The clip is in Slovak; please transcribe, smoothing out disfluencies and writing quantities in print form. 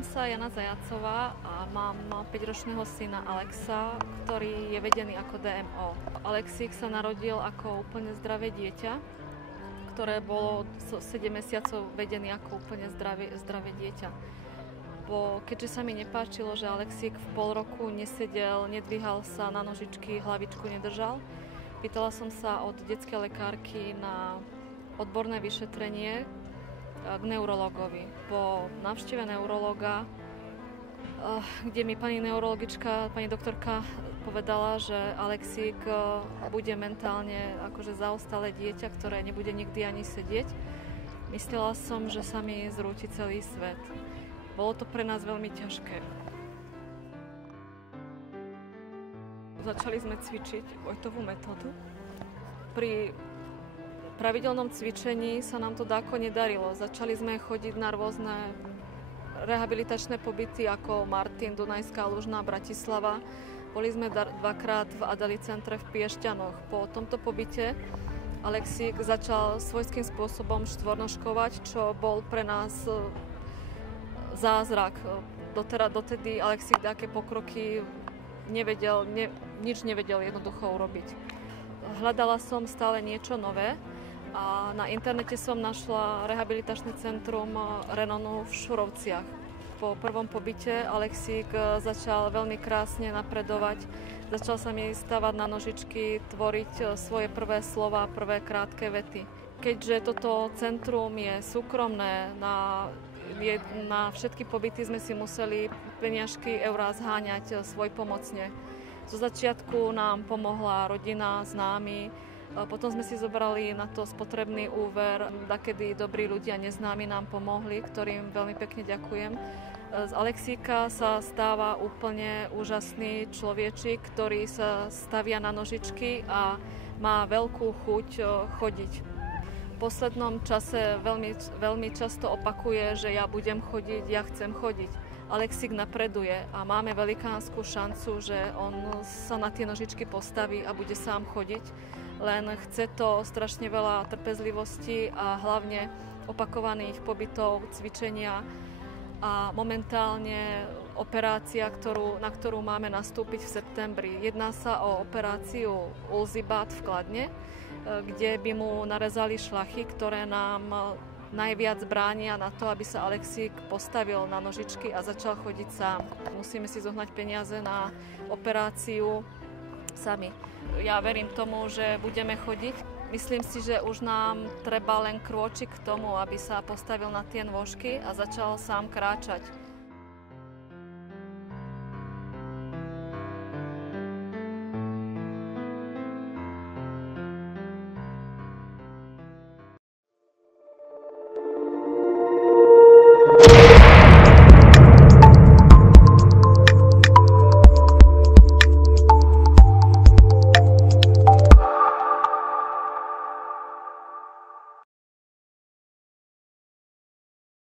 Volám sa Jana Zajacová a mám 5-ročného syna Alexa, ktorý je vedený ako DMO. Alexík sa narodil ako úplne zdravé dieťa, ktoré bolo 7 mesiacov vedený ako úplne zdravé dieťa. Keďže sa mi nepáčilo, že Alexík v pol roku nesedel, nedvíhal sa na nožičky, hlavičku nedržal, pýtala som sa od detskej lekárky na odborné vyšetrenie k neurologovi. Po návšteve neurologa, kde mi pani neurologička, pani doktorka povedala, že Alexík bude mentálne akože zaostalé dieťa, ktoré nebude nikdy ani sedieť, myslela som, že sa mi zrúti celý svet. Bolo to pre nás veľmi ťažké. Začali sme cvičiť Vojtovú metódu. Pri pravidelnom cvičení sa nám to dáko nedarilo. Začali sme chodiť na rôzne rehabilitačné pobyty ako Martin, Dunajská Lužná, Bratislava. Boli sme dvakrát v Adeli centre v Piešťanoch. Po tomto pobyte Alexík začal svojským spôsobom štvornožkovať, čo bol pre nás zázrak. Dotedy Alexík také pokroky nič nevedel jednoducho urobiť. Hľadala som stále niečo nové a na internete som našla rehabilitačné centrum Renonu v Šurovciach. Po prvom pobyte Alexík začal veľmi krásne napredovať. Začal sa mi stavať na nožičky, tvoriť svoje prvé slova, prvé krátke vety. Keďže toto centrum je súkromné, na všetky pobyty sme si museli peniažky, eurá zháňať svojpomocne. Zo začiatku nám pomohla rodina, známi, potom sme si zobrali na to spotrebný úver, dakedy dobrí ľudia neznámi nám pomohli, ktorým veľmi pekne ďakujem. Z Alexíka sa stáva úplne úžasný človečik, ktorý sa stavia na nožičky a má veľkú chuť chodiť. V poslednom čase veľmi často opakuje, že ja budem chodiť, ja chcem chodiť. Alexík napreduje a máme velikánsku šancu, že on sa na tie nožičky postaví a bude sám chodiť. Len chce to strašne veľa trpezlivosti a hlavne opakovaných pobytov, cvičenia a momentálne operácia, na ktorú máme nastúpiť v septembri. Jedná sa o operáciu Ulzibat v Kladne, kde by mu narezali šlachy, ktoré nám najviac bránia na to, aby sa Alexík postavil na nožičky a začal chodiť sám. Musíme si zohnať peniaze na operáciu sami. Ja verím tomu, že budeme chodiť. Myslím si, že už nám treba len krôčik k tomu, aby sa postavil na tie nôžky a začal sám kráčať.